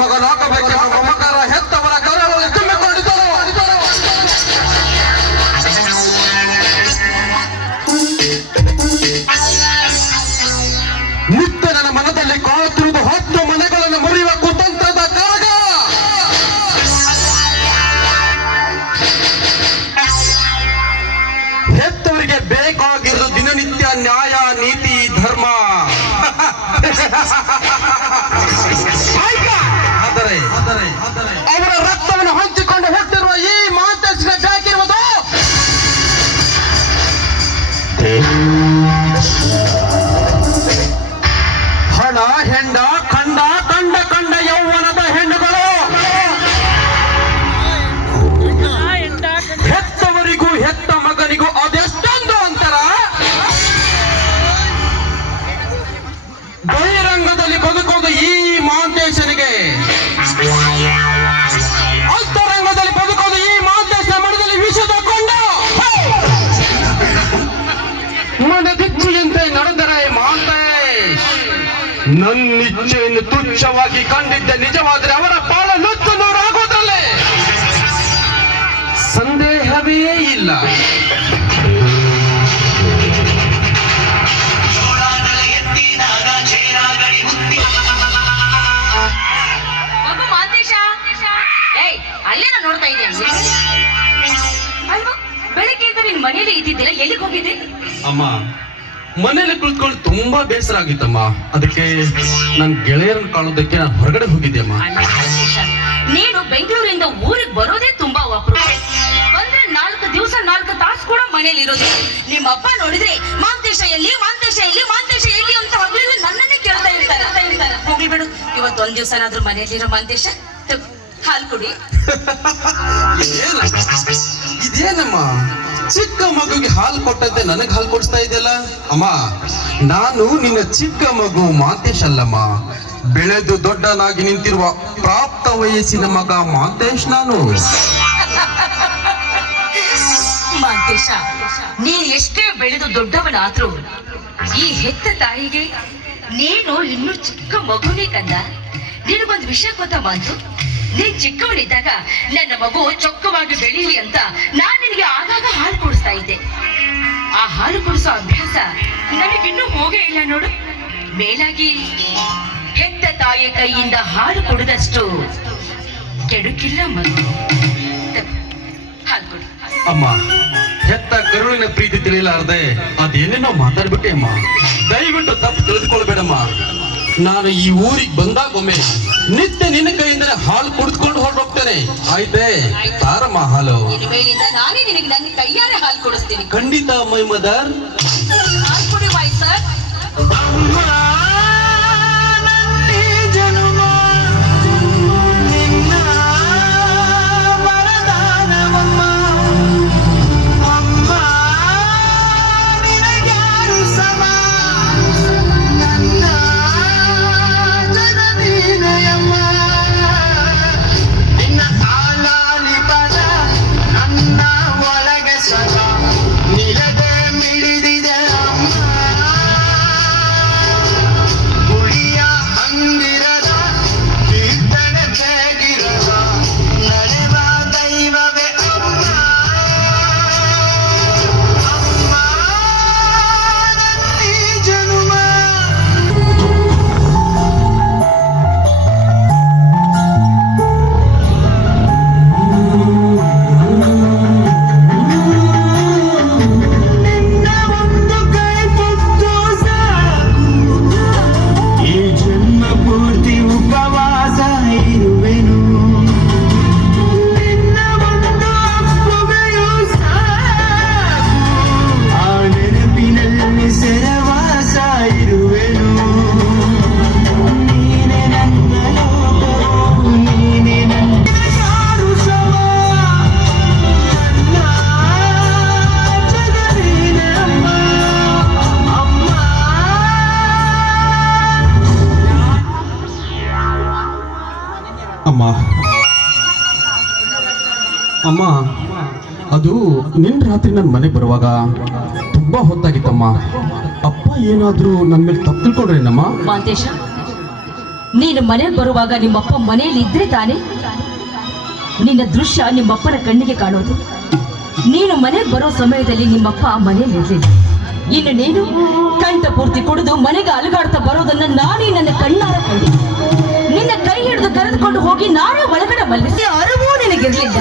ಮಗನಾಗಬೇಕೆಂಬ ಮಮಕಾರ ಹೆತ್ತವರ ಕರಳಲ್ಲಿ ತುಂಬಿಕೊಂಡಿದ್ದರು. ನಿತ್ಯ ನನ್ನ ಮನದಲ್ಲಿ ಕಾಣುತ್ತಿರುವುದು 10 ಮನೆಗಳನ್ನು ಮುರಿಯುವ ಕುತಂತ್ರದ ಕರಗ. ಹೆತ್ತವರಿಗೆ ಬೇಕಾಗಿರುವುದು ದಿನನಿತ್ಯ ನ್ಯಾಯ, ನೀತಿ, ಧರ್ಮ. ಆದರೆ ಅವರ ರಕ್ತವನ್ನು ಹಂಚಿಕೊಂಡು ಹುಟ್ಟಿರುವ ಈ ಮಾತೇಶ್ಗೆ ಬೇಕಾಗಿರುವುದು ಹಣ, ಹೆಂಡ, ಕಂಡ ಯೌವನದ ಹೆಣ್ಣುಗಳು. ಹೆತ್ತವರಿಗೂ ಹೆತ್ತ ಮಗನಿಗೂ ಅದೆಷ್ಟೊಂದು ಅಂತರ. ಬಹಿರಂಗದಲ್ಲಿ ಬದುಕೋದು ಈ ಮಾಂತೇಶನಿಗೆ, ಅಂತರಂಗದಲ್ಲಿ ಬದುಕೋದು ಈ ಮಾಂತೇಶನ ಮನದಲ್ಲಿ ವಿಷದ ಕೊಂಡ. ಮನದಿಚ್ಛೆಯಂತೆ ನಡೆದರೆ ಮಾಂತೇಶ್ ನನ್ನಿಚ್ಛೆಯನ್ನು ತುಚ್ಛವಾಗಿ ಕಂಡಿದ್ದೆ ನಿಜವಾದರೆ ಅವರ ಬಾಳ ನುಚ್ಚು ನೂರಾಗೋದ್ರಲ್ಲೇ ಸಂದೇಹವೇ ಇಲ್ಲ. ಅಲ್ಲೇನೋ ನೋಡ್ತಾ ಇದ್ದೆ ಅಲ್ವಾ? ಬೆಳಗ್ಗೆಯಿಂದ ನೀನ್ ಮನೇಲಿ ಇದ್ದಿದ್ದಿಲ್ಲ, ಎಲ್ಲಿಗೆ ಹೋಗಿದ್ದೆ? ಅಮ್ಮ, ಮನೇಲಿ ಕುಳಿತುಕೊಂಡು ತುಂಬಾ ಬೇಸರ ಆಗಿತ್ತಮ್ಮ. ಅದಕ್ಕೆ ನನ್ ಗೆಳೆಯರನ್ನ ಕಾಣೋದಕ್ಕೆ ನಾನು ಹೊರಗಡೆ ಹೋಗಿದ್ದೆ ಅಮ್ಮ. ನೀನು ಬೆಂಗಳೂರಿಂದ ಊರಿಗೆ ಬರೋದೇ ತುಂಬಾ ಅಪರೂಪ. ಬಂದ್ರೆ 4 ದಿವಸ 4 ತಾಸು ಕೂಡ ಮನೇಲಿ ಇರೋದು. ನಿಮ್ಮ ಅಪ್ಪ ನೋಡಿದ್ರೆ ಮಾಂತೇಶ ಎಲ್ಲಿ ಅಂತ ಹೋಗ್ಲಿಲ್ಲ ನನ್ನನ್ನೇ ಕೇಳ್ತಾ ಇರ್ತಾರೆ. ಹೋಗ್ಲಿ ಬಿಡು, ಇವತ್ತೊಂದ್ ದಿವಸನಾದ್ರೂ ಮನೇಲಿರೋ ಮಾಂತೇಶ ಹಾಲು ಕುಡಿ. ಇದೇನಮ್ಮ, ಚಿಕ್ಕ ಮಗುಗೆ ಹಾಲು ಕೊಟ್ಟಂತೆ ನನಗ್ ಹಾಲು ಕೊಡಿಸ್ತಾ ಇದೆಯಲ್ಲ. ಅಮ್ಮ, ನಾನು ನಿನ್ನ ಚಿಕ್ಕ ಮಗು ಮಾಂತೇಶ್ ಅಲ್ಲಮ್ಮ, ಬೆಳೆದು ದೊಡ್ಡನಾಗಿ ನಿಂತಿರುವ ಪ್ರಾಪ್ತ ವಯಸ್ಸಿನ ಮಗ ಮಾಂತೇಶ್ ನಾನು. ಮಾಂತೇಶ, ನೀನ್ ಎಷ್ಟೇ ಬೆಳೆದು ದೊಡ್ಡವನಾದ್ರೂ ಈ ಹೆತ್ತ ತಾಯಿಗೆ ನೀನು ಇನ್ನು ಚಿಕ್ಕ ಮಗುನೇ ಕಂದ. ನಿನಗೊಂದು ವಿಷಯ ಗೊತ್ತಾ ಮಾಂತು? ನೀನ್ ಚಿಕ್ಕವನಿದ್ದಾಗ ನನ್ನ ಮಗು ಚೊಕ್ಕವಾಗಿ ಬೆಳೀಲಿ ಅಂತ ನಾನ್ ನಿನಗೆ ಆಗಾಗ ಹಾಲು ಕುಡಿಸ್ತಾ ಇದ್ದೆ. ಆ ಹಾಲು ಕುಡಿಸೋ ಅಭ್ಯಾಸ ನನಗಿನ್ನೂ ಹೋಗೇ ಇಲ್ಲ ನೋಡು. ಮೇಲಾಗಿ ಹೆತ್ತ ತಾಯಿಯ ಕೈಯಿಂದ ಹಾಲು ಕುಡಿದಷ್ಟು ಕೆಡುಕಿಲ್ಲ ಮಗು. ಹಾಲು ಕುಡಿ. ಅಮ್ಮ, ಹೆತ್ತ ಕರುಳಿನ ಪ್ರೀತಿ ತಿಳಿಲಾರ್ದೆ ಅದೇನೇನೋ ಮಾತಾಡ್ಬಿಟ್ಟೆ ಅಮ್ಮ. ದಯವಿಟ್ಟು ತಪ್ಪು ತಿಳಿದುಕೊಳ್ಬೇಡಮ್ಮ. ನಾನು ಈ ಊರಿಗೆ ಬಂದಾಗೊಮ್ಮೆ ನಿತ್ಯ ನಿನ್ನ ಕೈಯಿಂದ ಹಾಲು ಕುಡಿದುಕೊಂಡು ಹೊರಟೋಗ್ತೇನೆ. ಆಯ್ತೇ? ತಾರಮ್ಮ ಹಾಲು. ಮೇಲಿಂದ ನಾನೇ ನಿನಗೆ ನನ್ನ ಕೈಯಾರೆ ಹಾಲು ಕುಡಿಸ್ತೀನಿ. ಖಂಡಿತ ಮೈ ಮದರ್. ಹಾಲು ಕುಡಿ ಮೈ ಸರ್. ಅಮ್ಮ, ಅದು ನಿನ್ನ ರಾತ್ರಿ ನನ್ನ ಮನೆಗೆ ಬರುವಾಗ ತುಂಬಾ ಹೊತ್ತಾಗಿತ್ತಮ್ಮ. ಅಪ್ಪ ಏನಾದ್ರೂ ನನ್ನ ಮೇಲೆ ತಪ್ಪು ತಿಳ್ಕೊಂಡ್ರೇನಮ್ಮ? ಮಾಂತೇಶ, ನೀನು ಮನೆಗೆ ಬರುವಾಗ ನಿಮ್ಮಪ್ಪ ಮನೆಯಲ್ಲಿ ಇದ್ರೆ ತಾನೇ ನಿನ್ನ ದೃಶ್ಯ ನಿಮ್ಮಪ್ಪನ ಕಣ್ಣಿಗೆ ಕಾಣೋದು. ನೀನು ಮನೆಗೆ ಬರೋ ಸಮಯದಲ್ಲಿ ನಿಮ್ಮಪ್ಪ ಮನೆಯಲ್ಲಿ ಇರಲಿಲ್ಲ. ಇನ್ನು ನೀನು ಕಂಠ ಪೂರ್ತಿ ಕುಡಿದು ಮನೆಗೆ ಅಲುಗಾಡ್ತಾ ಬರೋದನ್ನ ನಾನೇ ನನ್ನ ಕಣ್ಣಾರ ಕಂಡೆ. ನಿನ್ನ ಕೈ ಹಿಡಿದು ಕರೆದುಕೊಂಡು ಹೋಗಿ ನಾನೇ ಒಳಗಡೆ ಮಲಗಿಸಿ ಅರಿವು ನಿನಗಿರ್ಲಿಲ್ಲ.